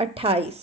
28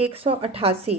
188।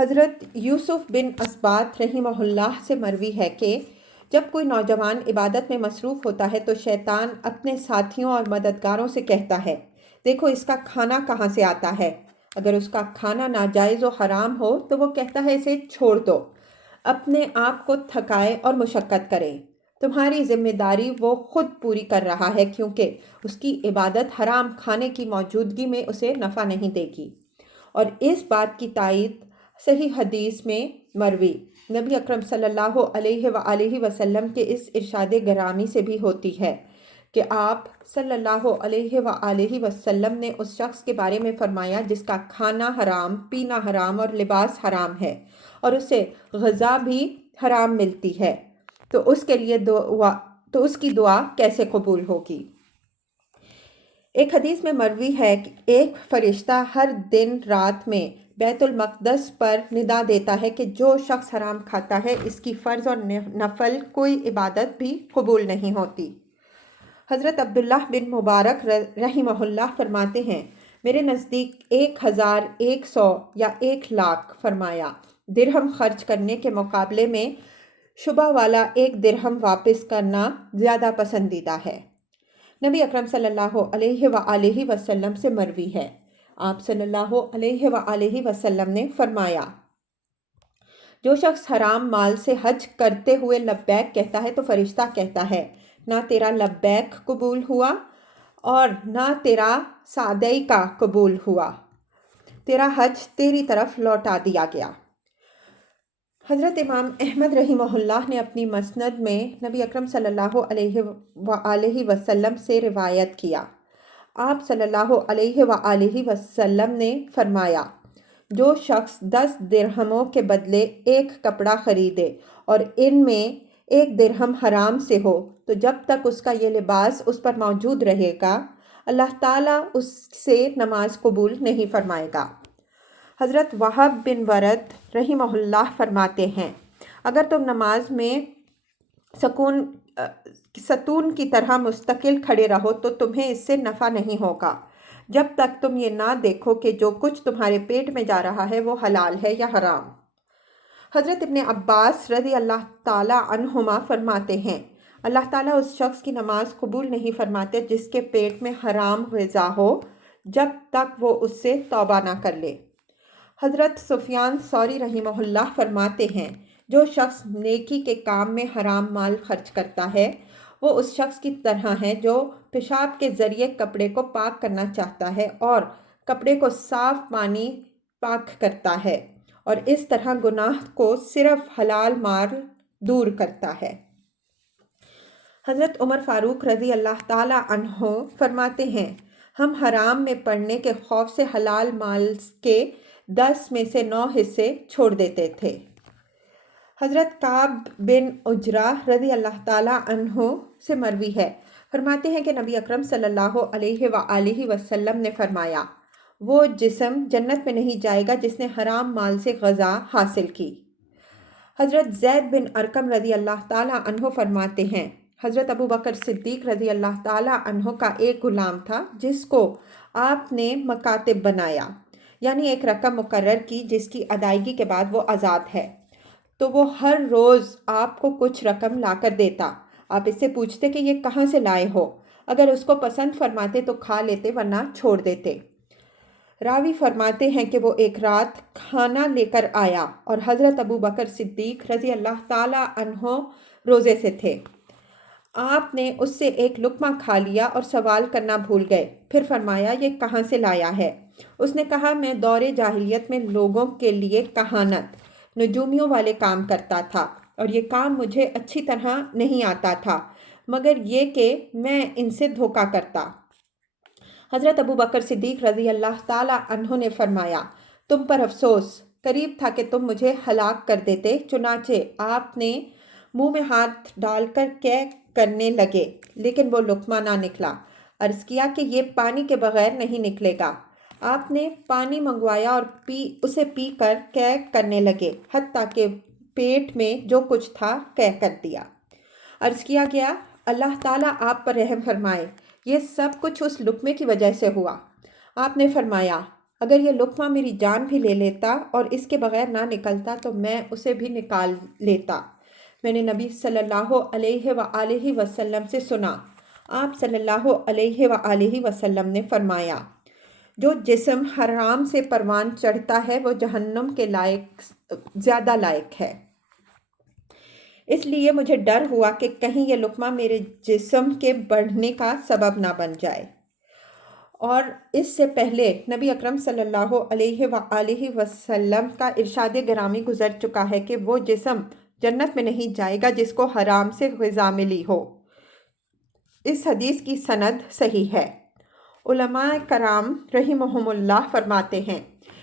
حضرت یوسف بن اسبات رحمہ اللہ سے مروی ہے کہ جب کوئی نوجوان عبادت میں مصروف ہوتا ہے تو شیطان اپنے ساتھیوں اور مددگاروں سے کہتا ہے، دیکھو اس کا کھانا کہاں سے آتا ہے۔ اگر اس کا کھانا ناجائز و حرام ہو تو وہ کہتا ہے اسے چھوڑ دو، اپنے آپ کو تھکائے اور مشقت کرے۔ تمہاری ذمہ داری وہ خود پوری کر رہا ہے کیونکہ اس کی عبادت حرام کھانے کی موجودگی میں اسے نفع نہیں دے گی۔ اور اس بات کی تائید صحیح حدیث میں مروی نبی اکرم صلی اللہ علیہ وآلہ وسلم کے اس ارشاد گرامی سے بھی ہوتی ہے کہ آپ صلی اللہ علیہ وآلہ وسلم نے اس شخص کے بارے میں فرمایا جس کا کھانا حرام، پینا حرام اور لباس حرام ہے اور اسے غذا بھی حرام ملتی ہے، تو اس کے لیے اس کی دعا کیسے قبول ہوگی؟ ایک حدیث میں مروی ہے کہ ایک فرشتہ ہر دن رات میں بیت المقدس پر ندا دیتا ہے کہ جو شخص حرام کھاتا ہے اس کی فرض اور نفل کوئی عبادت بھی قبول نہیں ہوتی۔ حضرت عبداللہ بن مبارک رحمہ اللہ فرماتے ہیں، میرے نزدیک 1100 یا 1,00,000 فرمایا درہم خرچ کرنے کے مقابلے میں شبہ والا 1 درہم واپس کرنا زیادہ پسندیدہ ہے۔ نبی اکرم صلی اللہ علیہ وآلہ وسلم سے مروی ہے، آپ صلی اللہ علیہ وآلہ وسلم نے فرمایا، جو شخص حرام مال سے حج کرتے ہوئے لبیک کہتا ہے تو فرشتہ کہتا ہے، نہ تیرا لبیک قبول ہوا اور نہ تیرا سعدی کا قبول ہوا، تیرا حج تیری طرف لوٹا دیا گیا۔ حضرت امام احمد رحمہ اللہ نے اپنی مسند میں نبی اکرم صلی اللہ علیہ وآلہ وسلم سے روایت کیا، آپ صلی اللہ علیہ وآلہ وسلم نے فرمایا، جو شخص 10 درہموں کے بدلے 1 کپڑا خریدے اور ان میں 1 درہم حرام سے ہو تو جب تک اس کا یہ لباس اس پر موجود رہے گا اللہ تعالیٰ اس سے نماز قبول نہیں فرمائے گا۔ حضرت وہب بن ورد رحمہ اللہ فرماتے ہیں، اگر تم نماز میں ستون کی طرح مستقل کھڑے رہو تو تمہیں اس سے نفع نہیں ہوگا جب تک تم یہ نہ دیکھو کہ جو کچھ تمہارے پیٹ میں جا رہا ہے وہ حلال ہے یا حرام۔ حضرت ابن عباس رضی اللہ تعالی عنہما فرماتے ہیں، اللہ تعالیٰ اس شخص کی نماز قبول نہیں فرماتے جس کے پیٹ میں حرام غذا ہو جب تک وہ اس سے توبہ نہ کر لے۔ حضرت سفیان ثوری رحمہ اللہ فرماتے ہیں، جو شخص نیکی کے کام میں حرام مال خرچ کرتا ہے وہ اس شخص کی طرح ہے جو پیشاب کے ذریعے کپڑے کو پاک کرنا چاہتا ہے اور کپڑے کو صاف پانی پاک کرتا ہے اور اس طرح گناہ کو صرف حلال مال دور کرتا ہے۔ حضرت عمر فاروق رضی اللہ تعالی عنہ فرماتے ہیں، ہم حرام میں پڑنے کے خوف سے حلال مال کے 10 میں سے 9 حصے چھوڑ دیتے تھے۔ حضرت کعب بن عجرہ رضی اللہ تعالی عنہ سے مروی ہے، فرماتے ہیں کہ نبی اکرم صلی اللہ علیہ وآلہ وسلم نے فرمایا، وہ جسم جنت میں نہیں جائے گا جس نے حرام مال سے غذا حاصل کی۔ حضرت زید بن ارقم رضی اللہ تعالی عنہ فرماتے ہیں، حضرت ابو بکر صدیق رضی اللہ تعالی عنہ کا ایک غلام تھا جس کو آپ نے مکاتب بنایا، یعنی ایک رقم مقرر کی جس کی ادائیگی کے بعد وہ آزاد ہے، تو وہ ہر روز آپ کو کچھ رقم لا کر دیتا۔ آپ اس سے پوچھتے کہ یہ کہاں سے لائے ہو، اگر اس کو پسند فرماتے تو کھا لیتے ورنہ چھوڑ دیتے۔ راوی فرماتے ہیں کہ وہ ایک رات کھانا لے کر آیا اور حضرت ابو بکر صدیق رضی اللہ تعالی عنہ روزے سے تھے۔ آپ نے اس سے ایک لقمہ کھا لیا اور سوال کرنا بھول گئے، پھر فرمایا یہ کہاں سے لایا ہے؟ اس نے کہا میں دور جاہلیت میں لوگوں کے لیے کہانت، نجومیوں والے کام کرتا تھا اور یہ کام مجھے اچھی طرح نہیں آتا تھا مگر یہ کہ میں ان سے دھوکہ کرتا۔ حضرت ابو بکر صدیق رضی اللہ تعالی عنہ نے فرمایا، تم پر افسوس، قریب تھا کہ تم مجھے ہلاک کر دیتے۔ چنانچہ آپ نے منہ میں ہاتھ ڈال کر کرنے لگے لیکن وہ لقمہ نہ نکلا۔ عرض کیا کہ یہ پانی کے بغیر نہیں نکلے گا۔ آپ نے پانی منگوایا اور اسے پی کر کرنے لگے حتیٰ کہ پیٹ میں جو کچھ تھا کر دیا۔ عرض کیا گیا اللہ تعالیٰ آپ پر رحم فرمائے، یہ سب کچھ اس لقمے کی وجہ سے ہوا۔ آپ نے فرمایا اگر یہ لقمہ میری جان بھی لے لیتا اور اس کے بغیر نہ نکلتا تو میں اسے بھی نکال لیتا۔ میں نے نبی صلی اللہ علیہ وآلہ وسلم سے سنا، آپ صلی اللہ علیہ وآلہ وسلم نے فرمایا، جو جسم حرام سے پروان چڑھتا ہے وہ جہنم کے زیادہ لائق ہے۔ اس لیے مجھے ڈر ہوا کہ کہیں یہ لقمہ میرے جسم کے بڑھنے کا سبب نہ بن جائے۔ اور اس سے پہلے نبی اکرم صلی اللہ علیہ وآلہ وسلم کا ارشاد گرامی گزر چکا ہے کہ وہ جسم جنت میں نہیں جائے گا جس کو حرام سے غذا ملی ہو۔ اس حدیث کی سند صحیح ہے۔ علماء کرام رحمہم اللہ فرماتے ہیں،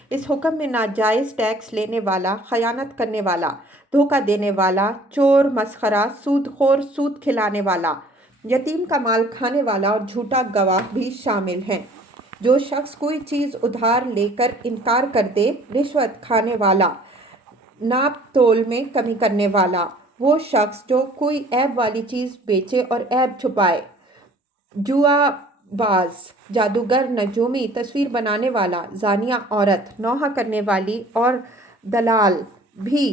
اس حکم میں ناجائز ٹیکس لینے والا، خیانت کرنے والا، دھوکہ دینے والا، چور، مسخرہ، سود خور، سود کھلانے والا، یتیم کا مال کھانے والا اور جھوٹا گواہ بھی شامل ہیں۔ جو شخص کوئی چیز ادھار لے کر انکار کر دے، رشوت کھانے والا، ناپ تول میں کمی کرنے والا، وہ شخص جو کوئی عیب والی چیز بیچے اور عیب چھپائے، جوا باز، جادوگر، نجومی، تصویر بنانے والا، زانیہ عورت، نوحہ کرنے والی اور دلال بھی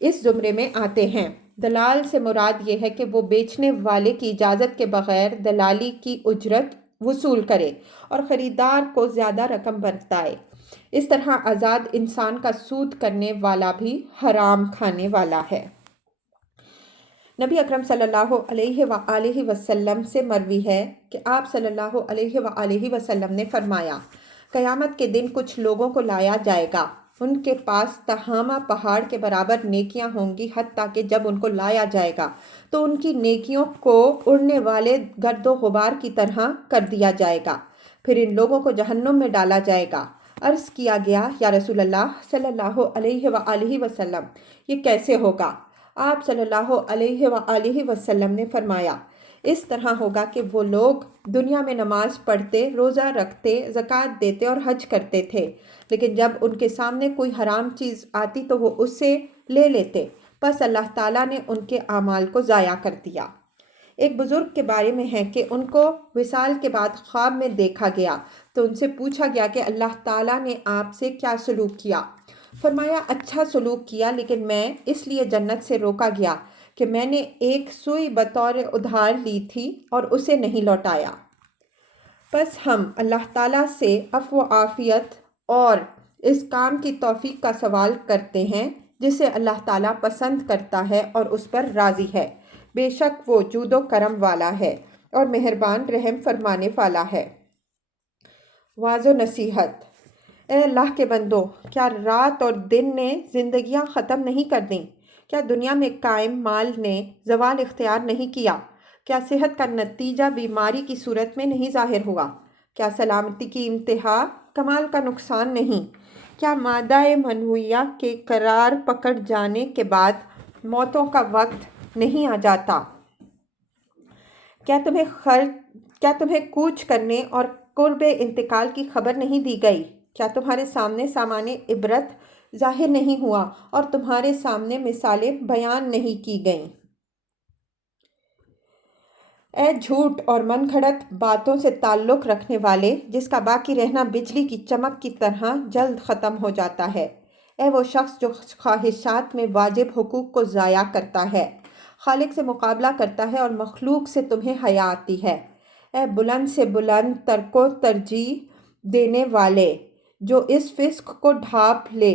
اس زمرے میں آتے ہیں۔ دلال سے مراد یہ ہے کہ وہ بیچنے والے کی اجازت کے بغیر دلالی کی اجرت وصول کرے اور خریدار کو زیادہ رقم بتائے۔ اس طرح آزاد انسان کا سود کرنے والا بھی حرام کھانے والا ہے۔ نبی اکرم صلی اللہ علیہ وآلہ وسلم سے مروی ہے کہ آپ صلی اللہ علیہ وآلہ وسلم نے فرمایا، قیامت کے دن کچھ لوگوں کو لایا جائے گا، ان کے پاس تہامہ پہاڑ کے برابر نیکیاں ہوں گی، حتیٰ کہ جب ان کو لایا جائے گا تو ان کی نیکیوں کو اڑنے والے گرد و غبار کی طرح کر دیا جائے گا، پھر ان لوگوں کو جہنم میں ڈالا جائے گا۔ عرض کیا گیا، یا رسول اللہ صلی اللہ علیہ وآلہ وسلم، یہ کیسے ہوگا؟ آپ صلی اللہ علیہ وآلہ وسلم نے فرمایا، اس طرح ہوگا کہ وہ لوگ دنیا میں نماز پڑھتے، روزہ رکھتے، زکوٰۃ دیتے اور حج کرتے تھے، لیکن جب ان کے سامنے کوئی حرام چیز آتی تو وہ اسے لے لیتے، پس اللہ تعالیٰ نے ان کے اعمال کو ضائع کر دیا۔ ایک بزرگ کے بارے میں ہے کہ ان کو وصال کے بعد خواب میں دیکھا گیا تو ان سے پوچھا گیا کہ اللہ تعالیٰ نے آپ سے کیا سلوک کیا؟ فرمایا، اچھا سلوک کیا، لیکن میں اس لیے جنت سے روکا گیا کہ میں نے ایک سوئی بطور ادھار لی تھی اور اسے نہیں لوٹایا۔ پس ہم اللہ تعالیٰ سے عفو و عافیت اور اس کام کی توفیق کا سوال کرتے ہیں جسے اللہ تعالیٰ پسند کرتا ہے اور اس پر راضی ہے۔ بے شک وہ جود و کرم والا ہے اور مہربان رحم فرمانے والا ہے۔ واعظ و نصیحت۔ اے اللہ کے بندو، کیا رات اور دن نے زندگیاں ختم نہیں کر دیں؟ کیا دنیا میں قائم مال نے زوال اختیار نہیں کیا؟ کیا صحت کا نتیجہ بیماری کی صورت میں نہیں ظاہر ہوا؟ کیا سلامتی کی انتہا کمال کا نقصان نہیں؟ کیا مادہ منویہ کے قرار پکڑ جانے کے بعد موتوں کا وقت نہیں آ جاتا؟ کیا تمہیں کوچ کرنے اور قرب انتقال کی خبر نہیں دی گئی؟ کیا تمہارے سامنے سامان عبرت ظاہر نہیں ہوا اور تمہارے سامنے مثالیں بیان نہیں کی گئیں؟ اے جھوٹ اور من گھڑت باتوں سے تعلق رکھنے والے، جس کا باقی رہنا بجلی کی چمک کی طرح جلد ختم ہو جاتا ہے۔ اے وہ شخص جو خواہشات میں واجب حقوق کو ضائع کرتا ہے، خالق سے مقابلہ کرتا ہے اور مخلوق سے تمہیں حیا آتی ہے۔ اے بلند سے بلند ترک و ترجیح دینے والے جو اس فسق کو ڈھانپ لے،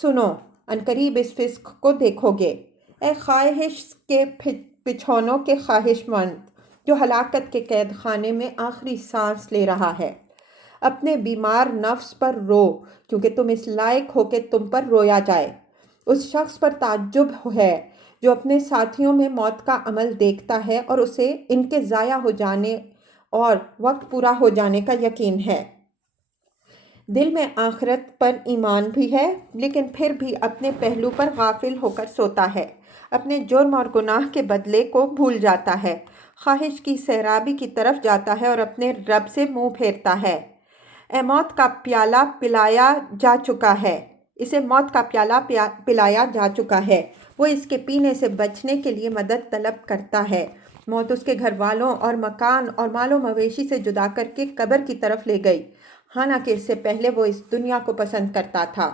سنو، عنقریب اس فسق کو دیکھو گے۔ اے خواہش کے پچھونوں کے خواہش مند جو ہلاکت کے قید خانے میں آخری سانس لے رہا ہے، اپنے بیمار نفس پر رو، کیونکہ تم اس لائق ہو کہ تم پر رویا جائے۔ اس شخص پر تعجب ہے جو اپنے ساتھیوں میں موت کا عمل دیکھتا ہے اور اسے ان کے ضائع ہو جانے اور وقت پورا ہو جانے کا یقین ہے۔ دل میں آخرت پر ایمان بھی ہے، لیکن پھر بھی اپنے پہلو پر غافل ہو کر سوتا ہے، اپنے جرم اور گناہ کے بدلے کو بھول جاتا ہے، خواہش کی سیرابی کی طرف جاتا ہے اور اپنے رب سے منہ پھیرتا ہے۔ اے موت کا پیالہ پلایا جا چکا ہے، اسے موت کا پیالہ پلایا جا چکا ہے، وہ اس کے پینے سے بچنے کے لیے مدد طلب کرتا ہے۔ موت اس کے گھر والوں اور مکان اور مال و مویشی سے جدا کر کے قبر کی طرف لے گئی۔ حالانکہ اس سے پہلے وہ اس دنیا کو پسند کرتا تھا۔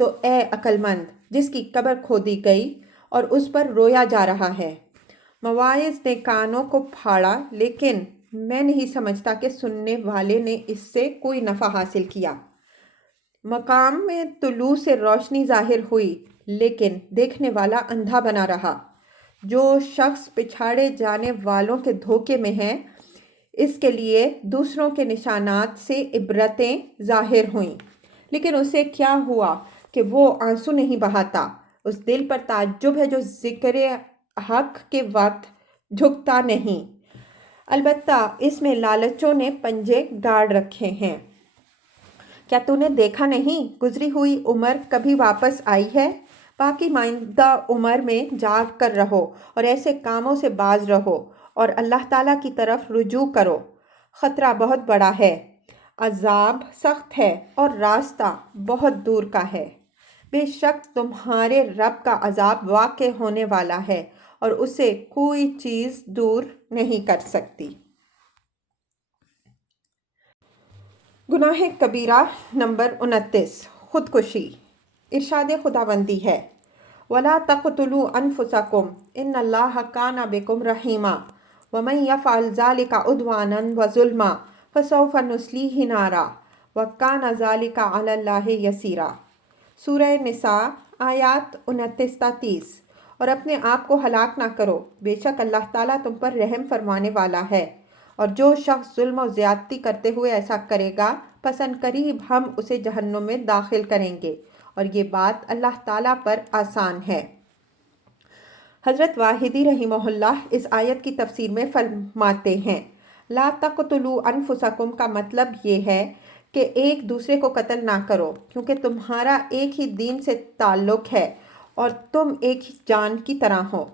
تو اے عقل مند جس کی قبر کھودی گئی اور اس پر رویا جا رہا ہے، مواعظ نے کانوں کو پھاڑا، لیکن میں نہیں سمجھتا کہ سننے والے نے اس سے کوئی نفع حاصل کیا۔ مقام میں طلوع سے روشنی ظاہر ہوئی، لیکن دیکھنے والا اندھا بنا رہا۔ جو شخص پچھاڑے جانے والوں کے دھوکے میں ہے، اس کے لیے دوسروں کے نشانات سے عبرتیں ظاہر ہوئیں، لیکن اسے کیا ہوا کہ وہ آنسو نہیں بہاتا۔ اس دل پر تعجب ہے جو ذکر حق کے وقت جھکتا نہیں، البتہ اس میں لالچوں نے پنجے گاڑ رکھے ہیں۔ کیا تو نے دیکھا نہیں گزری ہوئی عمر کبھی واپس آئی ہے؟ باقی ماندہ عمر میں جاگ کر رہو اور ایسے کاموں سے باز رہو اور اللہ تعالیٰ کی طرف رجوع کرو۔ خطرہ بہت بڑا ہے، عذاب سخت ہے اور راستہ بہت دور کا ہے۔ بے شک تمہارے رب کا عذاب واقع ہونے والا ہے اور اسے کوئی چیز دور نہیں کر سکتی۔ گناہ کبیرہ نمبر 29، خودکشی۔ ارشاد خداوندی ہے، وَلَا تَقْتُلُوا أَنفُسَكُمْ إِنَّ اللَّهَ كَانَ بِكُمْ رَحِيمًا وَمَنْ يَفْعَلْ ذَلِكَ عُدْوَانًا وَظُلْمًا فَسَوْفَ نُصْلِيهِ نَارًا وَكَانَ ذَلِكَ عَلَى اللَّهِ يَسِيرًا۔ سورہ نساء آیات 29-30۔ اور اپنے آپ کو ہلاک نہ کرو، بے شک اللہ تعالیٰ تم پر رحم فرمانے والا ہے، اور جو شخص ظلم و زیادتی کرتے ہوئے ایسا کرے گا پس ان قریب ہم اسے جہنم میں داخل کریں گے، اور یہ بات اللہ تعالیٰ پر آسان ہے۔ حضرت واحدی رحمہ اللہ اس آیت کی تفسیر میں فرماتے ہیں، لا تقتلوا انفسکم کا مطلب یہ ہے کہ ایک دوسرے کو قتل نہ کرو، کیونکہ تمہارا ایک ہی دین سے تعلق ہے اور تم ایک ہی جان کی طرح ہو۔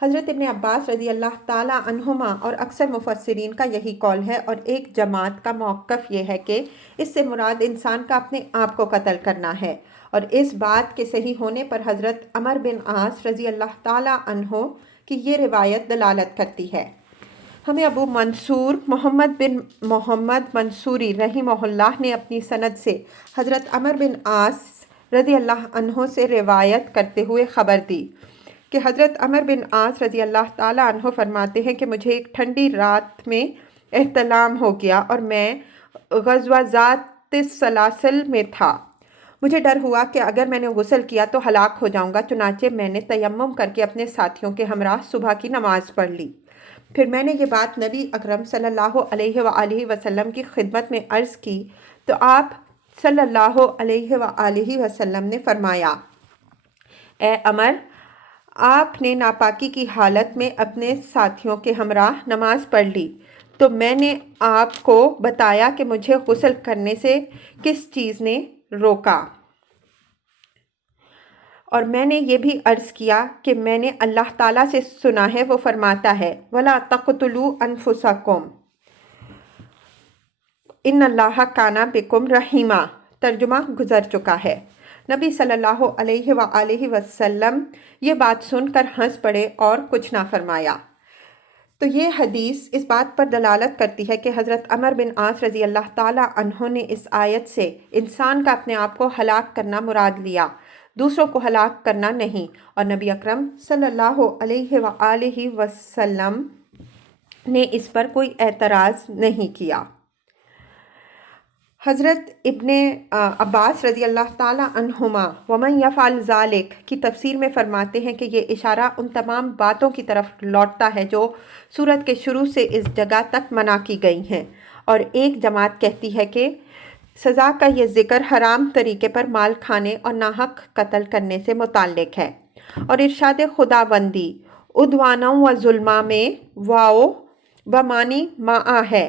حضرت ابن عباس رضی اللہ تعالیٰ عنہما اور اکثر مفسرین کا یہی قول ہے، اور ایک جماعت کا موقف یہ ہے کہ اس سے مراد انسان کا اپنے آپ کو قتل کرنا ہے، اور اس بات کے صحیح ہونے پر حضرت عمر بن عاص رضی اللہ تعالیٰ عنہ کی یہ روایت دلالت کرتی ہے۔ ہمیں ابو منصور محمد بن محمد منصوری رحمہ اللہ نے اپنی سند سے حضرت عمر بن عاص رضی اللہ عنہ سے روایت کرتے ہوئے خبر دی کہ حضرت عمر بن عاص رضی اللہ تعالیٰ عنہ فرماتے ہیں کہ مجھے ایک ٹھنڈی رات میں احتلام ہو گیا اور میں غزوہ ذات السلاسل میں تھا۔ مجھے ڈر ہوا کہ اگر میں نے غسل کیا تو ہلاک ہو جاؤں گا، چنانچہ میں نے تیمم کر کے اپنے ساتھیوں کے ہمراہ صبح کی نماز پڑھ لی۔ پھر میں نے یہ بات نبی اکرم صلی اللہ علیہ وآلہ وسلم کی خدمت میں عرض کی تو آپ صلی اللہ علیہ وآلہ وسلم نے فرمایا، اے عمر، آپ نے ناپاکی کی حالت میں اپنے ساتھیوں کے ہمراہ نماز پڑھ لی تو میں نے آپ کو بتایا کہ مجھے غسل کرنے سے کس چیز نے روکا، اور میں نے یہ بھی عرض کیا کہ میں نے اللہ تعالیٰ سے سنا ہے، وہ فرماتا ہے وَلَا تَقْتُلُوا أَنفُسَكُمْ إِنَّ اللَّهَ كَانَ بِكُمْ رَحِيمًا۔ ترجمہ گزر چکا ہے۔ نبی صلی اللہ علیہ وآلہ وسلم یہ بات سن کر ہنس پڑے اور کچھ نہ فرمایا۔ تو یہ حدیث اس بات پر دلالت کرتی ہے کہ حضرت عمر بن عاص رضی اللہ تعالیٰ عنہ نے اس آیت سے انسان کا اپنے آپ کو ہلاک کرنا مراد لیا، دوسروں کو ہلاک کرنا نہیں، اور نبی اکرم صلی اللہ علیہ وآلہ وسلم نے اس پر کوئی اعتراض نہیں کیا۔ حضرت ابن عباس رضی اللہ تعالیٰ عنہما وَمَنْ يَفْعَلْ ذَلِكَ کی تفسیر میں فرماتے ہیں کہ یہ اشارہ ان تمام باتوں کی طرف لوٹتا ہے جو سورت کے شروع سے اس جگہ تک منع کی گئی ہیں، اور ایک جماعت کہتی ہے کہ سزا کا یہ ذکر حرام طریقے پر مال کھانے اور ناحق قتل کرنے سے متعلق ہے، اور ارشاد خداوندی عدوانا و ظلما میں واو بمانی معا ہے،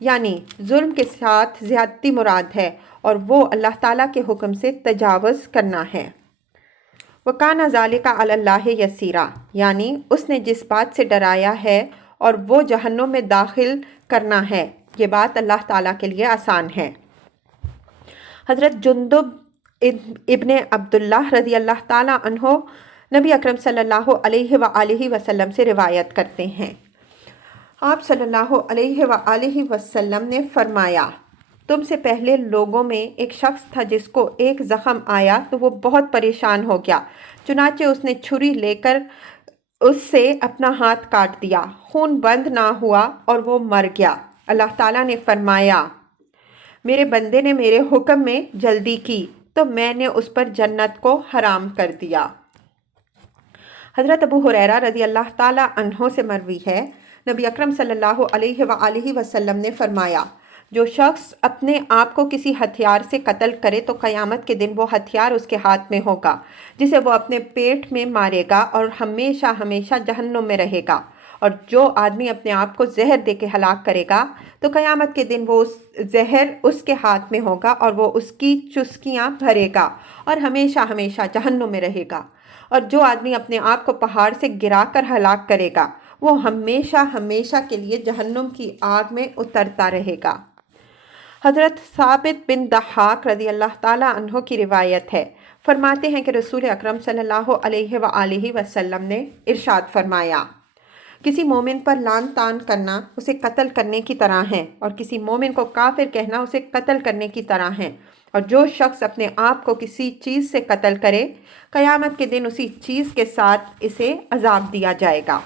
یعنی ظلم کے ساتھ زیادتی مراد ہے اور وہ اللہ تعالیٰ کے حکم سے تجاوز کرنا ہے۔ وَكَانَ ذَلِكَ عَلَى اللَّهِ يَسِيرًا، یعنی اس نے جس بات سے ڈرایا ہے اور وہ جہنم میں داخل کرنا ہے، یہ بات اللہ تعالیٰ کے لیے آسان ہے۔ حضرت جندب ابن عبداللہ رضی اللہ تعالیٰ عنہ نبی اکرم صلی اللہ علیہ وآلہ وسلم سے روایت کرتے ہیں، آپ صلی اللہ علیہ وآلہ وسلم نے فرمایا، تم سے پہلے لوگوں میں ایک شخص تھا جس کو ایک زخم آیا تو وہ بہت پریشان ہو گیا، چنانچہ اس نے چھری لے کر اس سے اپنا ہاتھ کاٹ دیا، خون بند نہ ہوا اور وہ مر گیا۔ اللہ تعالیٰ نے فرمایا، میرے بندے نے میرے حکم میں جلدی کی تو میں نے اس پر جنت کو حرام کر دیا۔ حضرت ابو ہریرہ رضی اللہ تعالیٰ عنہ سے مروی ہے، نبی اکرم صلی اللہ علیہ وآلہ وسلم نے فرمایا، جو شخص اپنے آپ کو کسی ہتھیار سے قتل کرے تو قیامت کے دن وہ ہتھیار اس کے ہاتھ میں ہوگا جسے وہ اپنے پیٹ میں مارے گا اور ہمیشہ ہمیشہ جہنم میں رہے گا، اور جو آدمی اپنے آپ کو زہر دے کے ہلاک کرے گا تو قیامت کے دن وہ زہر اس کے ہاتھ میں ہوگا اور وہ اس کی چسکیاں بھرے گا اور ہمیشہ ہمیشہ جہنم میں رہے گا، اور جو آدمی اپنے آپ کو پہاڑ سے گرا کر ہلاک کرے گا وہ ہمیشہ ہمیشہ کے لیے جہنم کی آگ میں اترتا رہے گا۔ حضرت ثابت بن ضحاک رضی اللہ تعالیٰ عنہ کی روایت ہے، فرماتے ہیں کہ رسول اکرم صلی اللہ علیہ وآلہ وسلم نے ارشاد فرمایا، کسی مومن پر لعن طعن کرنا اسے قتل کرنے کی طرح ہے، اور کسی مومن کو کافر کہنا اسے قتل کرنے کی طرح ہے، اور جو شخص اپنے آپ کو کسی چیز سے قتل کرے قیامت کے دن اسی چیز کے ساتھ اسے عذاب دیا جائے گا۔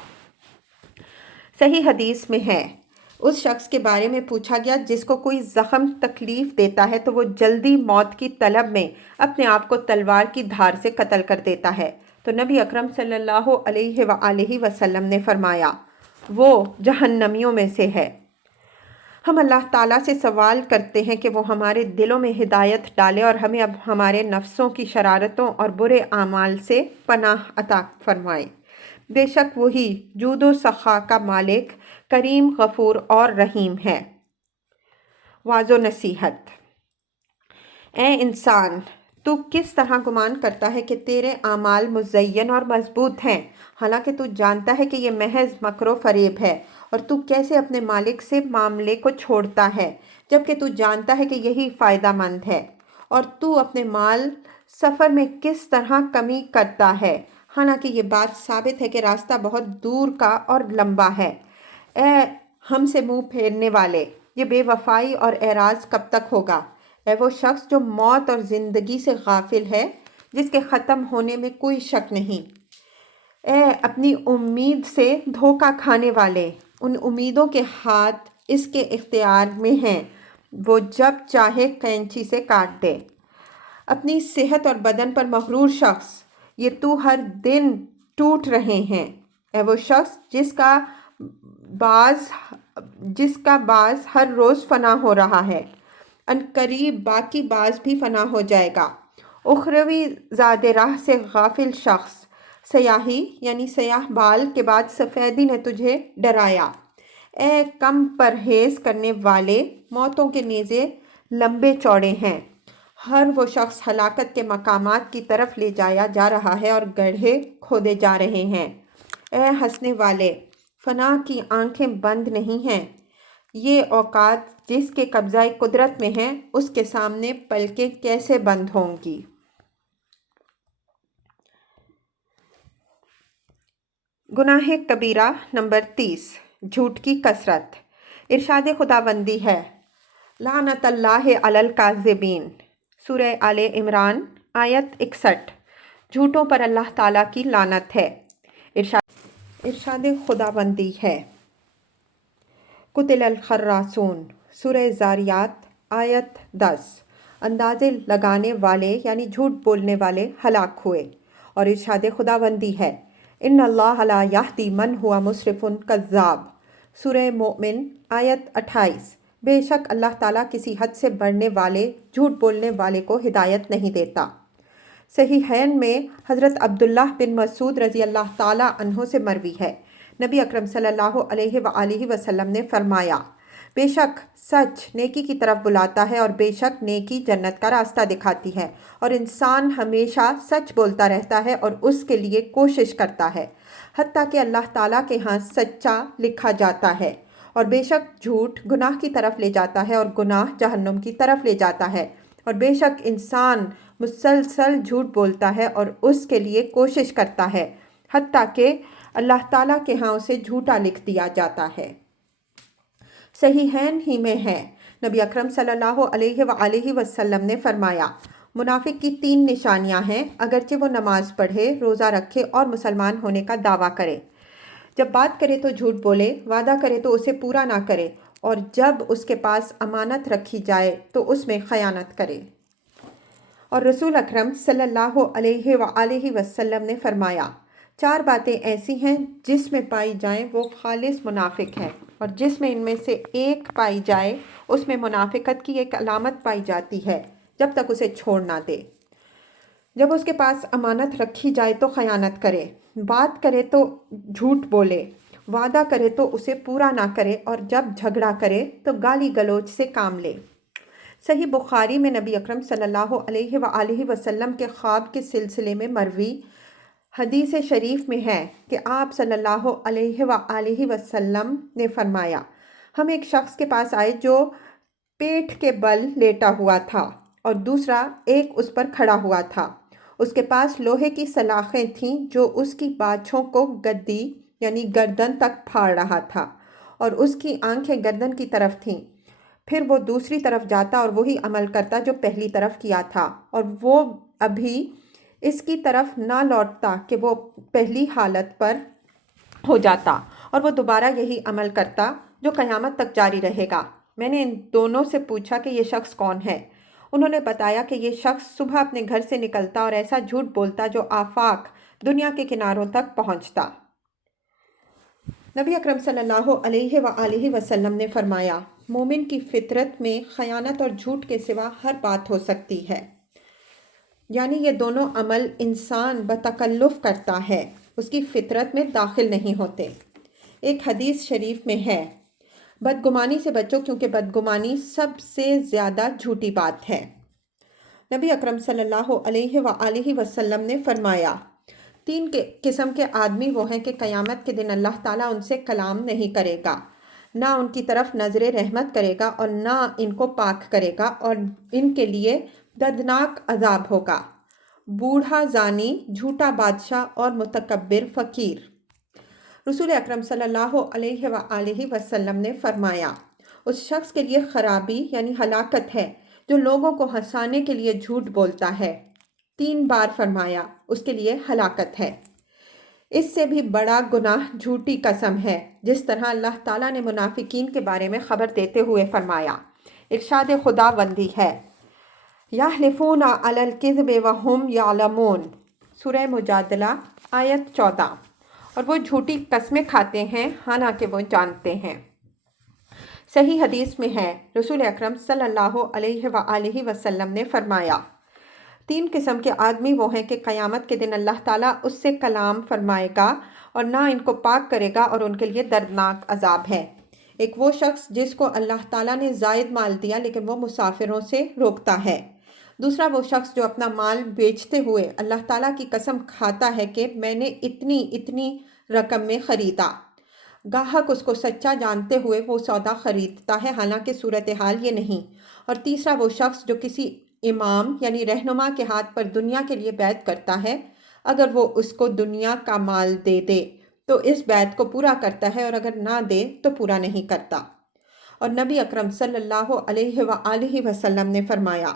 صحیح حدیث میں ہے، اس شخص کے بارے میں پوچھا گیا جس کو کوئی زخم تکلیف دیتا ہے تو وہ جلدی موت کی طلب میں اپنے آپ کو تلوار کی دھار سے قتل کر دیتا ہے، تو نبی اکرم صلی اللہ علیہ وآلہ وسلم نے فرمایا، وہ جہنمیوں میں سے ہے۔ ہم اللہ تعالیٰ سے سوال کرتے ہیں کہ وہ ہمارے دلوں میں ہدایت ڈالے اور ہمیں اب ہمارے نفسوں کی شرارتوں اور برے اعمال سے پناہ عطا فرمائے۔ بے شک وہی جود و سخا کا مالک، کریم، غفور اور رحیم ہے۔ واعظ و نصیحت۔ اے انسان، تو کس طرح گمان کرتا ہے کہ تیرے اعمال مزین اور مضبوط ہیں، حالانکہ تو جانتا ہے کہ یہ محض مکر و فریب ہے، اور تو کیسے اپنے مالک سے معاملے کو چھوڑتا ہے جبکہ تو جانتا ہے کہ یہی فائدہ مند ہے، اور تو اپنے مال سفر میں کس طرح کمی کرتا ہے، حالانکہ یہ بات ثابت ہے کہ راستہ بہت دور کا اور لمبا ہے۔ اے ہم سے منہ پھیرنے والے، یہ بے وفائی اور اعراض کب تک ہوگا؟ اے وہ شخص جو موت اور زندگی سے غافل ہے، جس کے ختم ہونے میں کوئی شک نہیں۔ اے اپنی امید سے دھوکہ کھانے والے، ان امیدوں کے ہاتھ اس کے اختیار میں ہیں، وہ جب چاہے قینچی سے کاٹ دے۔ اپنی صحت اور بدن پر مغرور شخص، یہ تو ہر دن ٹوٹ رہے ہیں۔ اے وہ شخص جس کا باز ہر روز فنا ہو رہا ہے، ان قریب باقی باز بھی فنا ہو جائے گا۔ اخروی زاد راہ سے غافل شخص، سیاہی یعنی سیاہ بال کے بعد سفیدی نے تجھے ڈرایا۔ اے کم پرہیز کرنے والے، موتوں کے نیزے لمبے چوڑے ہیں، ہر وہ شخص ہلاکت کے مقامات کی طرف لے جایا جا رہا ہے اور گڑھے کھودے جا رہے ہیں۔ اے ہنسنے والے، فنا کی آنکھیں بند نہیں ہیں، یہ اوقات جس کے قبضہ قدرت میں ہیں اس کے سامنے پلکیں کیسے بند ہوں گی؟ گناہ کبیرہ نمبر 30، جھوٹ کی کثرت۔ ارشاد خداوندی ہے، لعنت اللہ علی الکاذبین، سورہ آل عمران آیت 61۔ جھوٹوں پر اللہ تعالیٰ کی لعنت ہے۔ ارشاد خداوندی ہے، قتل الخراصون، سورہ زاریات آیت 10۔ اندازے لگانے والے یعنی جھوٹ بولنے والے ہلاک ہوئے۔ اور ارشاد خداوندی ہے، ان اللہ لا یہدی من ہوا مسرف کذاب، سورہ مومن آیت 28۔ بے شک اللہ تعالیٰ کسی حد سے بڑھنے والے جھوٹ بولنے والے کو ہدایت نہیں دیتا۔ صحیحین میں حضرت عبداللہ بن مسعود رضی اللہ تعالیٰ عنہ سے مروی ہے، نبی اکرم صلی اللہ علیہ وآلہ وسلم نے فرمایا، بے شک سچ نیکی کی طرف بلاتا ہے اور بے شک نیکی جنت کا راستہ دکھاتی ہے، اور انسان ہمیشہ سچ بولتا رہتا ہے اور اس کے لیے کوشش کرتا ہے حتیٰ کہ اللہ تعالیٰ کے ہاں سچا لکھا جاتا ہے، اور بے شک جھوٹ گناہ کی طرف لے جاتا ہے اور گناہ جہنم کی طرف لے جاتا ہے، اور بے شک انسان مسلسل جھوٹ بولتا ہے اور اس کے لیے کوشش کرتا ہے حتیٰ کہ اللہ تعالیٰ کے ہاں اسے جھوٹا لکھ دیا جاتا ہے۔ صحیحین ہی میں ہے، نبی اکرم صلی اللہ علیہ وآلہ وسلم نے فرمایا، منافق کی 3 نشانیاں ہیں، اگرچہ وہ نماز پڑھے، روزہ رکھے اور مسلمان ہونے کا دعویٰ کرے۔ جب بات کرے تو جھوٹ بولے، وعدہ کرے تو اسے پورا نہ کرے، اور جب اس کے پاس امانت رکھی جائے تو اس میں خیانت کرے۔ اور رسول اکرم صلی اللہ علیہ وآلہ وسلم نے فرمایا، 4 باتیں ایسی ہیں جس میں پائی جائیں وہ خالص منافق ہے، اور جس میں ان میں سے ایک پائی جائے اس میں منافقت کی ایک علامت پائی جاتی ہے، جب تک اسے چھوڑ نہ دے۔ جب اس کے پاس امانت رکھی جائے تو خیانت کرے، بات کرے تو جھوٹ بولے، وعدہ کرے تو اسے پورا نہ کرے، اور جب جھگڑا کرے تو گالی گلوچ سے کام لے۔ صحیح بخاری میں نبی اکرم صلی اللہ علیہ وآلہ وسلم کے خواب کے سلسلے میں مروی حدیث شریف میں ہے کہ آپ صلی اللہ علیہ وآلہ وسلم نے فرمایا، ہم ایک شخص کے پاس آئے جو پیٹھ کے بل لیٹا ہوا تھا اور دوسرا ایک اس پر کھڑا ہوا تھا۔ اس کے پاس لوہے کی سلاخیں تھیں جو اس کی باچھوں کو گدی یعنی گردن تک پھاڑ رہا تھا، اور اس کی آنکھیں گردن کی طرف تھیں۔ پھر وہ دوسری طرف جاتا اور وہی عمل کرتا جو پہلی طرف کیا تھا، اور وہ ابھی اس کی طرف نہ لوٹتا کہ وہ پہلی حالت پر ہو جاتا، اور وہ دوبارہ یہی عمل کرتا جو قیامت تک جاری رہے گا۔ میں نے ان دونوں سے پوچھا کہ یہ شخص کون ہے؟ انہوں نے بتایا کہ یہ شخص صبح اپنے گھر سے نکلتا اور ایسا جھوٹ بولتا جو آفاق دنیا کے کناروں تک پہنچتا۔ نبی اکرم صلی اللہ علیہ وآلہ وسلم نے فرمایا، مومن کی فطرت میں خیانت اور جھوٹ کے سوا ہر بات ہو سکتی ہے، یعنی یہ دونوں عمل انسان بتکلف کرتا ہے، اس کی فطرت میں داخل نہیں ہوتے۔ ایک حدیث شریف میں ہے، بدگمانی سے بچو کیونکہ بدگمانی سب سے زیادہ جھوٹی بات ہے۔ نبی اکرم صلی اللہ علیہ وآلہ وسلم نے فرمایا، 3 قسم کے آدمی وہ ہیں کہ قیامت کے دن اللہ تعالیٰ ان سے کلام نہیں کرے گا، نہ ان کی طرف نظر رحمت کرے گا اور نہ ان کو پاک کرے گا، اور ان کے لیے دردناک عذاب ہوگا۔ بوڑھا زانی، جھوٹا بادشاہ اور متکبر فقیر۔ رسول اکرم صلی اللہ علیہ وآلہ وسلم نے فرمایا، اس شخص کے لیے خرابی یعنی ہلاکت ہے جو لوگوں کو ہنسانے کے لیے جھوٹ بولتا ہے۔ 3 بار فرمایا، اس کے لیے ہلاکت ہے۔ اس سے بھی بڑا گناہ جھوٹی قسم ہے، جس طرح اللہ تعالیٰ نے منافقین کے بارے میں خبر دیتے ہوئے فرمایا۔ ارشاد خداوندی ہے، یحلفون علی الکذب وہم یعلمون، سورہ مجادلہ آیت 14۔ اور وہ جھوٹی قسمیں کھاتے ہیں حالانکہ وہ جانتے ہیں۔ صحیح حدیث میں ہے، رسول اکرم صلی اللہ علیہ وآلہ وسلم نے فرمایا، 3 قسم کے آدمی وہ ہیں کہ قیامت کے دن اللہ تعالیٰ اس سے کلام فرمائے گا اور نہ ان کو پاک کرے گا، اور ان کے لیے دردناک عذاب ہے۔ ایک وہ شخص جس کو اللہ تعالیٰ نے زائد مال دیا لیکن وہ مسافروں سے روکتا ہے۔ دوسرا وہ شخص جو اپنا مال بیچتے ہوئے اللہ تعالیٰ کی قسم کھاتا ہے کہ میں نے اتنی رقم میں خریدا، گاہک اس کو سچا جانتے ہوئے وہ سودا خریدتا ہے حالانکہ صورتحال یہ نہیں۔ اور تیسرا وہ شخص جو کسی امام یعنی رہنما کے ہاتھ پر دنیا کے لیے بیعت کرتا ہے، اگر وہ اس کو دنیا کا مال دے دے تو اس بیعت کو پورا کرتا ہے، اور اگر نہ دے تو پورا نہیں کرتا۔ اور نبی اکرم صلی اللہ علیہ وآلہ وسلم نے فرمایا،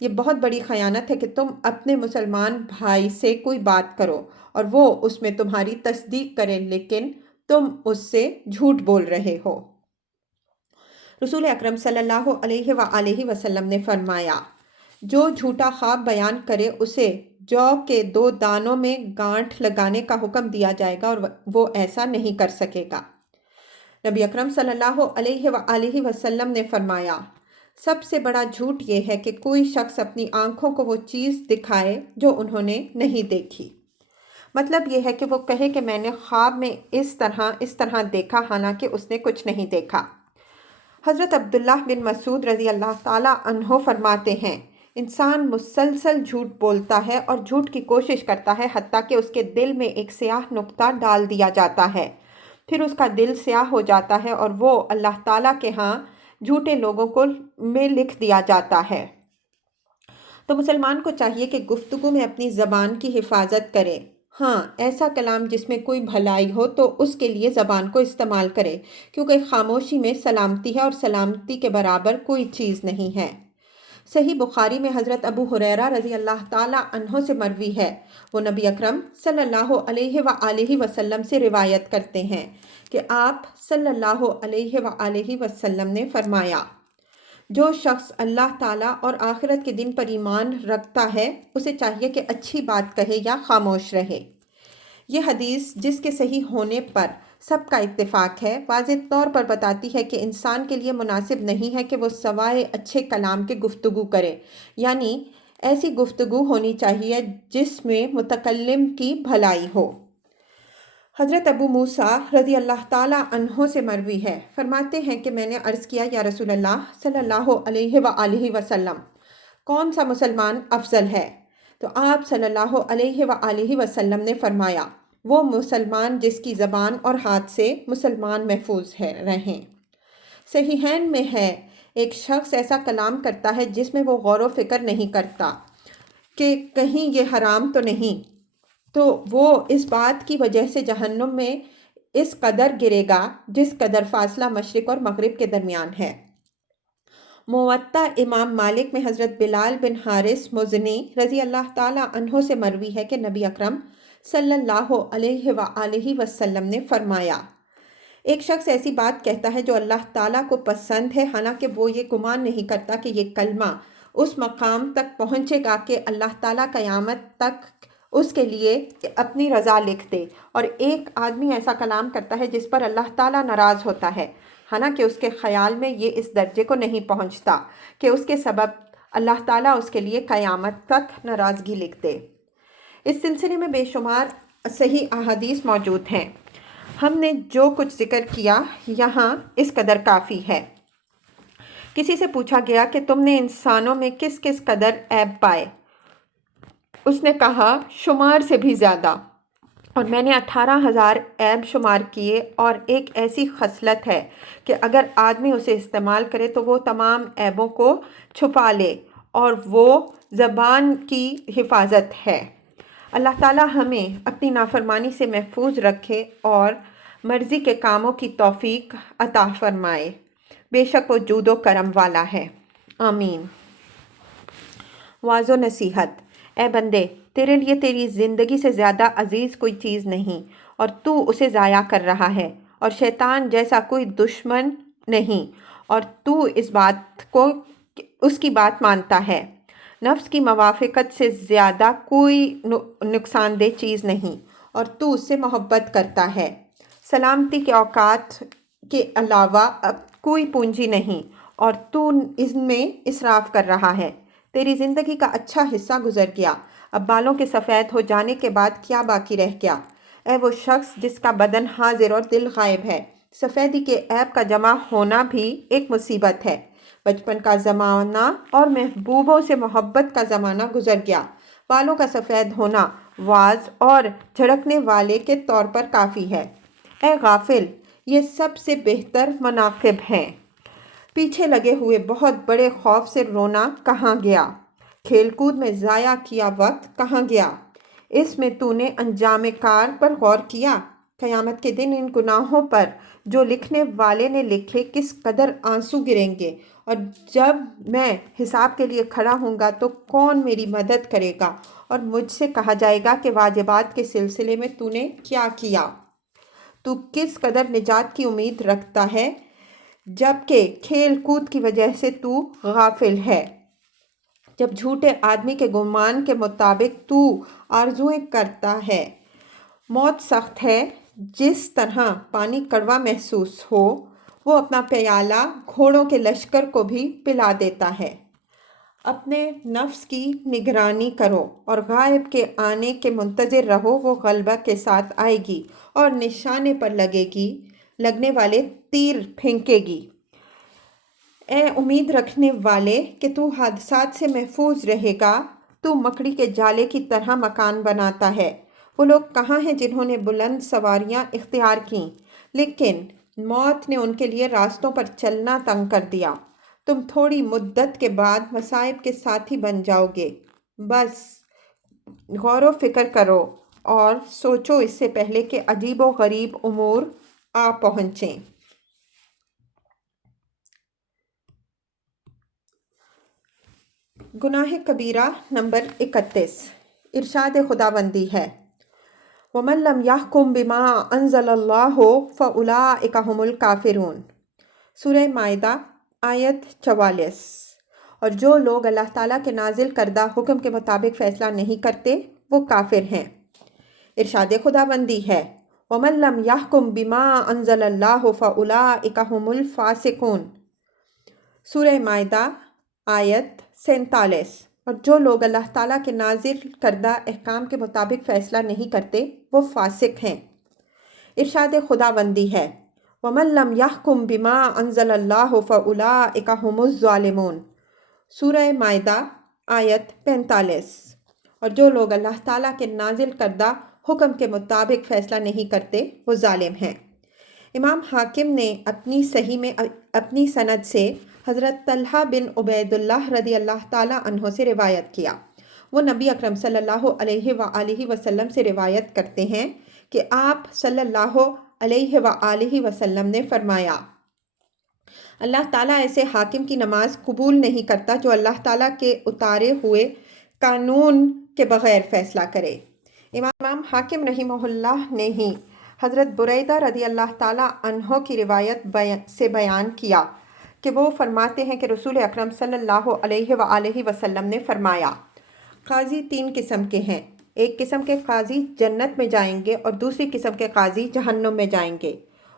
یہ بہت بڑی خیانت ہے کہ تم اپنے مسلمان بھائی سے کوئی بات کرو اور وہ اس میں تمہاری تصدیق کرے لیکن تم اس سے جھوٹ بول رہے ہو۔ رسول اکرم صلی اللہ علیہ وآلہ وسلم نے فرمایا، جو جھوٹا خواب بیان کرے اسے جو کے 2 دانوں میں گانٹھ لگانے کا حکم دیا جائے گا اور وہ ایسا نہیں کر سکے گا۔ نبی اکرم صلی اللہ علیہ وآلہ وسلم نے فرمایا، سب سے بڑا جھوٹ یہ ہے کہ کوئی شخص اپنی آنکھوں کو وہ چیز دکھائے جو انہوں نے نہیں دیکھی۔ مطلب یہ ہے کہ وہ کہے کہ میں نے خواب میں اس طرح دیکھا حالانکہ اس نے کچھ نہیں دیکھا۔ حضرت عبداللہ بن مسعود رضی اللہ تعالیٰ عنہ فرماتے ہیں، انسان مسلسل جھوٹ بولتا ہے اور جھوٹ کی کوشش کرتا ہے حتیٰ کہ اس کے دل میں ایک سیاہ نقطہ ڈال دیا جاتا ہے، پھر اس کا دل سیاہ ہو جاتا ہے اور وہ اللہ تعالیٰ کے ہاں جھوٹے لوگوں کو میں لکھ دیا جاتا ہے۔ تو مسلمان کو چاہیے کہ گفتگو میں اپنی زبان کی حفاظت کرے، ہاں، ایسا کلام جس میں کوئی بھلائی ہو تو اس کے لیے زبان کو استعمال کرے، کیونکہ خاموشی میں سلامتی ہے اور سلامتی کے برابر کوئی چیز نہیں ہے۔ صحیح بخاری میں حضرت ابو ہریرہ رضی اللہ تعالیٰ عنہ سے مروی ہے، وہ نبی اکرم صلی اللہ علیہ وآلہ وسلم سے روایت کرتے ہیں کہ آپ صلی اللہ علیہ وآلہ وسلم نے فرمایا، جو شخص اللہ تعالیٰ اور آخرت کے دن پر ایمان رکھتا ہے اسے چاہیے کہ اچھی بات کہے یا خاموش رہے۔ یہ حدیث جس کے صحیح ہونے پر سب کا اتفاق ہے، واضح طور پر بتاتی ہے کہ انسان کے لیے مناسب نہیں ہے کہ وہ سوائے اچھے کلام کے گفتگو کرے، یعنی ایسی گفتگو ہونی چاہیے جس میں متکلم کی بھلائی ہو۔ حضرت ابو موسیٰ رضی اللہ تعالیٰ عنہ سے مروی ہے، فرماتے ہیں کہ میں نے عرض کیا، یا رسول اللہ صلی اللہ علیہ وآلہ وسلم، کون سا مسلمان افضل ہے؟ تو آپ صلی اللہ علیہ وآلہ وسلم نے فرمایا، وہ مسلمان جس کی زبان اور ہاتھ سے مسلمان محفوظ رہیں۔ صحیحین میں ہے، ایک شخص ایسا کلام کرتا ہے جس میں وہ غور و فکر نہیں کرتا کہ کہیں یہ حرام تو نہیں، تو وہ اس بات کی وجہ سے جہنم میں اس قدر گرے گا جس قدر فاصلہ مشرق اور مغرب کے درمیان ہے۔ موطا امام مالک میں حضرت بلال بن حارث مزنی رضی اللہ تعالیٰ عنہ سے مروی ہے کہ نبی اکرم صلی اللہ علیہ وآلہ وسلم نے فرمایا، ایک شخص ایسی بات کہتا ہے جو اللہ تعالیٰ کو پسند ہے، حالانکہ وہ یہ گمان نہیں کرتا کہ یہ کلمہ اس مقام تک پہنچے گا کہ اللہ تعالیٰ قیامت تک اس کے لیے اپنی رضا لکھ دے، اور ایک آدمی ایسا کلام کرتا ہے جس پر اللہ تعالیٰ ناراض ہوتا ہے، حالانکہ اس کے خیال میں یہ اس درجے کو نہیں پہنچتا کہ اس کے سبب اللہ تعالیٰ اس کے لیے قیامت تک ناراضگی لکھ دے۔ اس سلسلے میں بے شمار صحیح احادیث موجود ہیں، ہم نے جو کچھ ذکر کیا یہاں اس قدر کافی ہے۔ کسی سے پوچھا گیا کہ تم نے انسانوں میں کس کس قدر عیب پائے؟ اس نے کہا، شمار سے بھی زیادہ، اور میں نے 18,000 عیب شمار کیے، اور ایک ایسی خصلت ہے کہ اگر آدمی اسے استعمال کرے تو وہ تمام عیبوں کو چھپا لے، اور وہ زبان کی حفاظت ہے۔ اللہ تعالیٰ ہمیں اپنی نافرمانی سے محفوظ رکھے اور مرضی کے کاموں کی توفیق عطا فرمائے، بے شک وہ جود و کرم والا ہے، آمین۔ واعظ و نصیحت، اے بندے، تیرے لیے تیری زندگی سے زیادہ عزیز کوئی چیز نہیں، اور تو اسے ضائع کر رہا ہے، اور شیطان جیسا کوئی دشمن نہیں، اور تو اس کی بات مانتا ہے۔ نفس کی موافقت سے زیادہ کوئی نقصان دہ چیز نہیں، اور تو اس سے محبت کرتا ہے۔ سلامتی کے اوقات کے علاوہ اب کوئی پونجی نہیں، اور تو ان میں اسراف کر رہا ہے۔ تیری زندگی کا اچھا حصہ گزر گیا، اب بالوں کے سفید ہو جانے کے بعد کیا باقی رہ گیا؟ اے وہ شخص جس کا بدن حاضر اور دل غائب ہے، سفیدی کے عیب کا جمع ہونا بھی ایک مصیبت ہے۔ بچپن کا زمانہ اور محبوبوں سے محبت کا زمانہ گزر گیا، بالوں کا سفید ہونا واز اور جھڑکنے والے کے طور پر کافی ہے۔ اے غافل، یہ سب سے بہتر مناقب ہیں۔ پیچھے لگے ہوئے بہت بڑے خوف سے رونا کہاں گیا؟ کھیل کود میں ضائع کیا وقت کہاں گیا؟ اس میں تو نے انجام کار پر غور کیا؟ قیامت کے دن ان گناہوں پر جو لکھنے والے نے لکھے کس قدر آنسو گریں گے، اور جب میں حساب کے لیے کھڑا ہوں گا تو کون میری مدد کرے گا، اور مجھ سے کہا جائے گا کہ واجبات کے سلسلے میں تو نے کیا کیا؟ تو کس قدر نجات کی امید رکھتا ہے جبکہ کھیل کود کی وجہ سے تو غافل ہے۔ جب جھوٹے آدمی کے گمان کے مطابق تو آرزوئیں کرتا ہے۔ موت سخت ہے، جس طرح پانی کڑوا محسوس ہو، وہ اپنا پیالہ گھوڑوں کے لشکر کو بھی پلا دیتا ہے۔ اپنے نفس کی نگرانی کرو اور غائب کے آنے کے منتظر رہو، وہ غلبہ کے ساتھ آئے گی اور نشانے پر لگنے والے تیر پھینکے گی۔ اے امید رکھنے والے کہ تو حادثات سے محفوظ رہے گا، تو مکڑی کے جالے کی طرح مکان بناتا ہے۔ وہ لوگ کہاں ہیں جنہوں نے بلند سواریاں اختیار کیں، لیکن موت نے ان کے لیے راستوں پر چلنا تنگ کر دیا۔ تم تھوڑی مدت کے بعد مصائب کے ساتھی بن جاؤ گے۔ بس غور و فکر کرو اور سوچو اس سے پہلے کہ عجیب و غریب امور آ پہنچیں۔ گناہ کبیرہ نمبر 31، ارشاد خداوندی ہے وَمَن لَّمْ يَحْكُم بِمَا أَنزَلَ اللَّهُ فَأُولَٰئِكَ هُمُ الْكَافِرُونَ۔ سورہ مائدہ آیت 44۔ اور جو لوگ اللہ تعالیٰ کے نازل کردہ حکم کے مطابق فیصلہ نہیں کرتے وہ کافر ہیں۔ ارشاد خداوندی ہے وَمَن لَّمْ يَحْكُم بِمَا أَنزَلَ اللَّهُ فَأُولَٰئِكَ هُمُ الْفَاسِقُونَ۔ سورہ مائدہ آیت 47۔ اور جو لوگ اللہ تعالیٰ کے نازل کردہ احکام کے مطابق فیصلہ نہیں کرتے وہ فاسق ہیں۔ ارشاد خداوندی ہے وَمَن لَّمْ يَحْكُم بِمَا أَنزَلَ اللَّهُ فَأُولَٰئِكَ هُمُ الظَّالِمُونَ۔ سورہ مائدہ آیت 45۔ اور جو لوگ اللہ تعالیٰ کے نازل کردہ حکم کے مطابق فیصلہ نہیں کرتے وہ ظالم ہیں۔ امام حاکم نے اپنی صحیح میں اپنی سند سے حضرت طلحہ بن عبید اللہ رضی اللہ تعالیٰ عنہ سے روایت کیا۔ وہ نبی اکرم صلی اللہ علیہ وآلہ وسلم سے روایت کرتے ہیں کہ آپ صلی اللہ علیہ وآلہ وسلم نے فرمایا اللہ تعالیٰ ایسے حاکم کی نماز قبول نہیں کرتا جو اللہ تعالیٰ کے اتارے ہوئے قانون کے بغیر فیصلہ کرے۔ امام حاکم رحمہ اللہ نے ہی حضرت بریدہ رضی اللہ تعالیٰ عنہ کی روایت سے بیان کیا کہ وہ فرماتے ہیں کہ رسول اکرم صلی اللہ علیہ وآلہ وسلم نے فرمایا قاضی 3 قسم کے ہیں، ایک قسم کے قاضی جنت میں جائیں گے اور دوسری قسم کے قاضی جہنم میں جائیں گے۔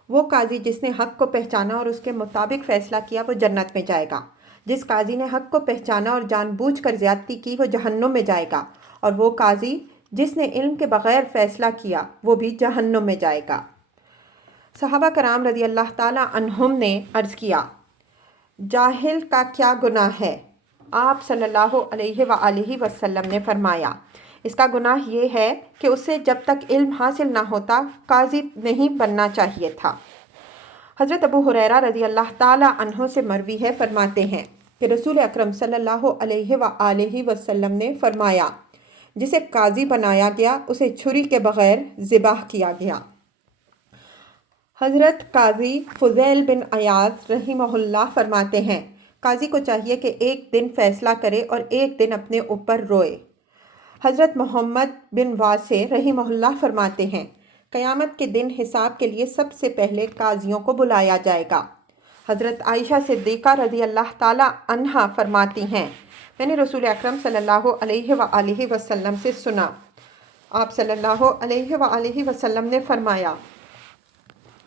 وہ قاضی جس نے حق کو پہچانا اور اس کے مطابق فیصلہ کیا وہ جنت میں جائے گا، جس قاضی نے حق کو پہچانا اور جان بوجھ کر زیادتی کی وہ جہنم میں جائے گا، اور وہ قاضی جس نے علم کے بغیر فیصلہ کیا وہ بھی جہنم میں جائے گا۔ صحابہ کرام رضی اللہ تعالیٰ عنہم نے عرض کیا جاہل کا کیا گناہ ہے؟ آپ صلی اللہ علیہ وآلہ وسلم نے فرمایا اس کا گناہ یہ ہے کہ اسے جب تک علم حاصل نہ ہوتا قاضی نہیں بننا چاہیے تھا۔ حضرت ابو ہریرہ رضی اللہ تعالیٰ عنہ سے مروی ہے، فرماتے ہیں کہ رسول اکرم صلی اللہ علیہ وآلہ وسلم نے فرمایا جسے قاضی بنایا گیا اسے چھری کے بغیر ذبح کیا گیا۔ حضرت قاضی فضیل بن عیاض رحمہ اللہ فرماتے ہیں قاضی کو چاہیے کہ ایک دن فیصلہ کرے اور ایک دن اپنے اوپر روئے۔ حضرت محمد بن واسع رحمہ اللہ فرماتے ہیں قیامت کے دن حساب کے لیے سب سے پہلے قاضیوں کو بلایا جائے گا۔ حضرت عائشہ صدیقہ رضی اللہ تعالیٰ عنہا فرماتی ہیں میں نے رسول اکرم صلی اللہ علیہ وآلہ وسلم سے سنا، آپ صلی اللہ علیہ وآلہ وسلم نے فرمایا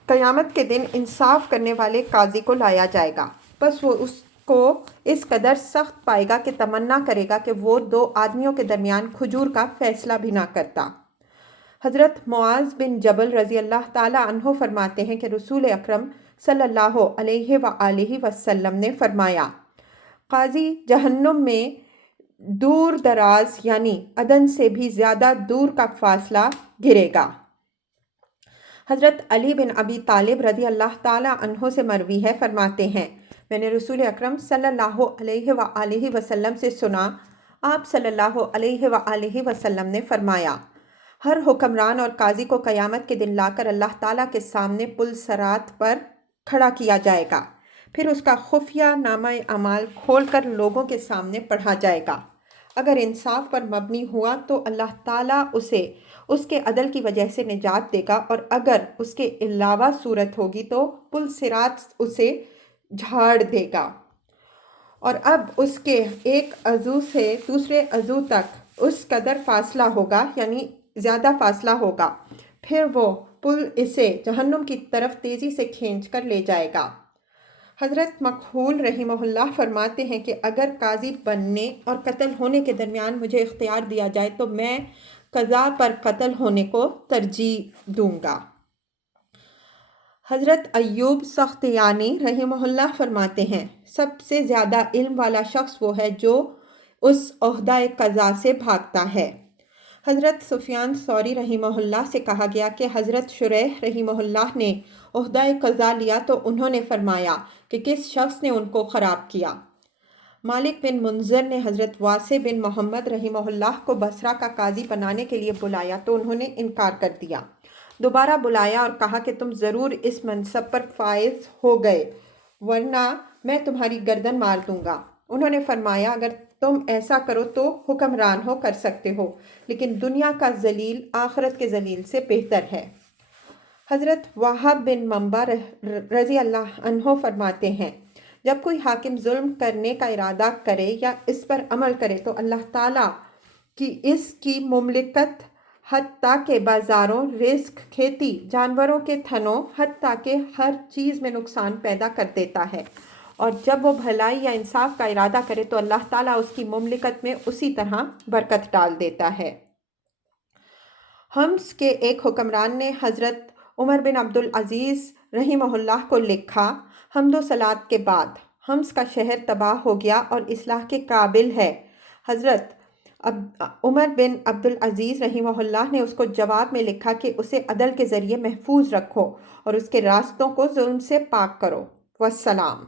قیامت کے دن انصاف کرنے والے قاضی کو لایا جائے گا، بس وہ اس کو اس قدر سخت پائے گا کہ تمنا کرے گا کہ وہ 2 آدمیوں کے درمیان کھجور کا فیصلہ بھی نہ کرتا۔ حضرت معاذ بن جبل رضی اللہ تعالیٰ عنہ فرماتے ہیں کہ رسول اکرم صلی اللہ علیہ وآلہ وسلم نے فرمایا قاضی جہنم میں دور دراز یعنی عدن سے بھی زیادہ دور کا فاصلہ گرے گا۔ حضرت علی بن ابی طالب رضی اللہ تعالیٰ عنہ سے مروی ہے، فرماتے ہیں میں نے رسول اکرم صلی اللہ علیہ وآلہ وسلم سے سنا، آپ صلی اللہ علیہ وآلہ وسلم نے فرمایا ہر حکمران اور قاضی کو قیامت کے دن لا کر اللہ تعالیٰ کے سامنے پل صراط پر کھڑا کیا جائے گا، پھر اس کا خفیہ نامہ اعمال کھول کر لوگوں کے سامنے پڑھا جائے گا۔ اگر انصاف پر مبنی ہوا تو اللہ تعالیٰ اسے اس کے عدل کی وجہ سے نجات دے گا، اور اگر اس کے علاوہ صورت ہوگی تو پل صراط اسے جھاڑ دے گا، اور اب اس کے ایک عضو سے دوسرے عضو تک اس قدر فاصلہ ہوگا یعنی زیادہ فاصلہ ہوگا، پھر وہ پل اسے جہنم کی طرف تیزی سے کھینچ کر لے جائے گا۔ حضرت مکحول رحمہ اللہ فرماتے ہیں کہ اگر قاضی بننے اور قتل ہونے کے درمیان مجھے اختیار دیا جائے تو میں قضا پر قتل ہونے کو ترجیح دوں گا۔ حضرت ایوب سختیانی رحمہ اللہ فرماتے ہیں سب سے زیادہ علم والا شخص وہ ہے جو اس عہدہ قضا سے بھاگتا ہے۔ حضرت سفیان ثوری رحمہ اللہ سے کہا گیا کہ حضرت شریح رحمہ اللہ نے عہدہ قضا لیا تو انہوں نے فرمایا کہ کس شخص نے ان کو خراب کیا؟ مالک بن منظر نے حضرت واسع بن محمد رحمہ اللہ کو بصرہ کا قاضی بنانے کے لیے بلایا تو انہوں نے انکار کر دیا۔ دوبارہ بلایا اور کہا کہ تم ضرور اس منصب پر فائز ہو گئے ورنہ میں تمہاری گردن مار دوں گا۔ انہوں نے فرمایا اگر تم ایسا کرو تو حکمران کر سکتے ہو، لیکن دنیا کا ذلیل آخرت کے ذلیل سے بہتر ہے۔ حضرت وہب بن منبع رضی اللہ عنہ فرماتے ہیں جب کوئی حاکم ظلم کرنے کا ارادہ کرے یا اس پر عمل کرے تو اللہ تعالیٰ کی اس کی مملکت حتیٰ کہ بازاروں، رزق، کھیتی، جانوروں کے تھنوں، حتیٰ کہ ہر چیز میں نقصان پیدا کر دیتا ہے، اور جب وہ بھلائی یا انصاف کا ارادہ کرے تو اللہ تعالیٰ اس کی مملکت میں اسی طرح برکت ڈال دیتا ہے۔ حمص کے ایک حکمران نے حضرت عمر بن عبدالعزیز رحمہ اللہ کو لکھا حمد و صلوات کے بعد حمص کا شہر تباہ ہو گیا اور اصلاح کے قابل ہے۔ حضرت عمر بن عبدالعزیز رحمہ اللہ نے اس کو جواب میں لکھا کہ اسے عدل کے ذریعے محفوظ رکھو اور اس کے راستوں کو ظلم سے پاک کرو۔ والسلام۔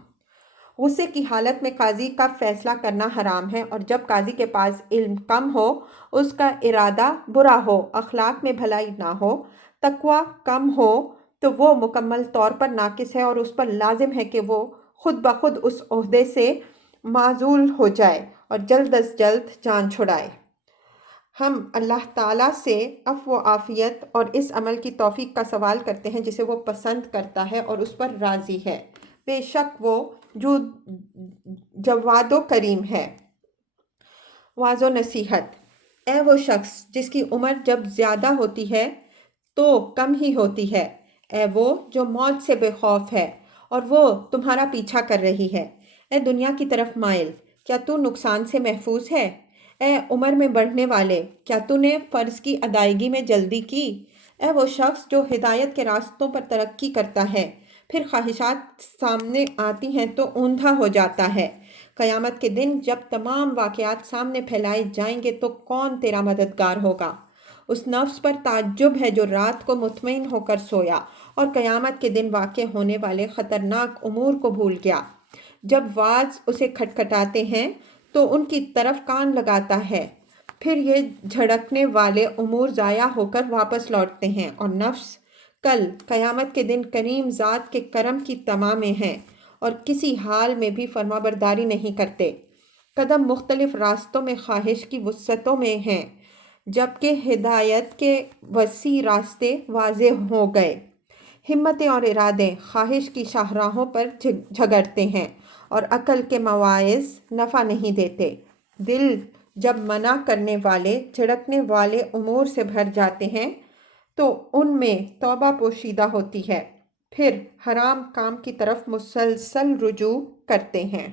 غصے کی حالت میں قاضی کا فیصلہ کرنا حرام ہے، اور جب قاضی کے پاس علم کم ہو، اس کا ارادہ برا ہو، اخلاق میں بھلائی نہ ہو، تقوی کم ہو تو وہ مکمل طور پر ناقص ہے اور اس پر لازم ہے کہ وہ خود بخود اس عہدے سے معزول ہو جائے اور جلد از جلد جان چھڑائے۔ ہم اللہ تعالیٰ سے عفو و عافیت اور اس عمل کی توفیق کا سوال کرتے ہیں جسے وہ پسند کرتا ہے اور اس پر راضی ہے۔ بے شک وہ جواد و کریم ہے۔ واعظ و نصیحت۔ اے وہ شخص جس کی عمر جب زیادہ ہوتی ہے تو کم ہی ہوتی ہے، اے وہ جو موت سے بے خوف ہے اور وہ تمہارا پیچھا کر رہی ہے، اے دنیا کی طرف مائل، کیا تو نقصان سے محفوظ ہے؟ اے عمر میں بڑھنے والے، کیا تو نے فرض کی ادائیگی میں جلدی کی؟ اے وہ شخص جو ہدایت کے راستوں پر ترقی کرتا ہے پھر خواہشات سامنے آتی ہیں تو اوندھا ہو جاتا ہے۔ قیامت کے دن جب تمام واقعات سامنے پھیلائے جائیں گے تو کون تیرا مددگار ہوگا؟ اس نفس پر تعجب ہے جو رات کو مطمئن ہو کر سویا اور قیامت کے دن واقع ہونے والے خطرناک امور کو بھول گیا۔ جب واعظ اسے کھٹکھٹاتے ہیں تو ان کی طرف کان لگاتا ہے، پھر یہ جھڑکنے والے امور ضائع ہو کر واپس لوٹتے ہیں، اور نفس کل قیامت کے دن کریم ذات کے کرم کی طمع میں ہیں اور کسی حال میں بھی فرما برداری نہیں کرتے۔ قدم مختلف راستوں میں خواہش کی وسعتوں میں ہیں جبکہ ہدایت کے وسیع راستے واضح ہو گئے۔ ہمتیں اور ارادے خواہش کی شاہراہوں پر جھگڑتے ہیں اور عقل کے مواعظ نفع نہیں دیتے۔ دل جب منع کرنے والے، جھڑکنے والے امور سے بھر جاتے ہیں تو ان میں توبہ پوشیدہ ہوتی ہے، پھر حرام کام کی طرف مسلسل رجوع کرتے ہیں۔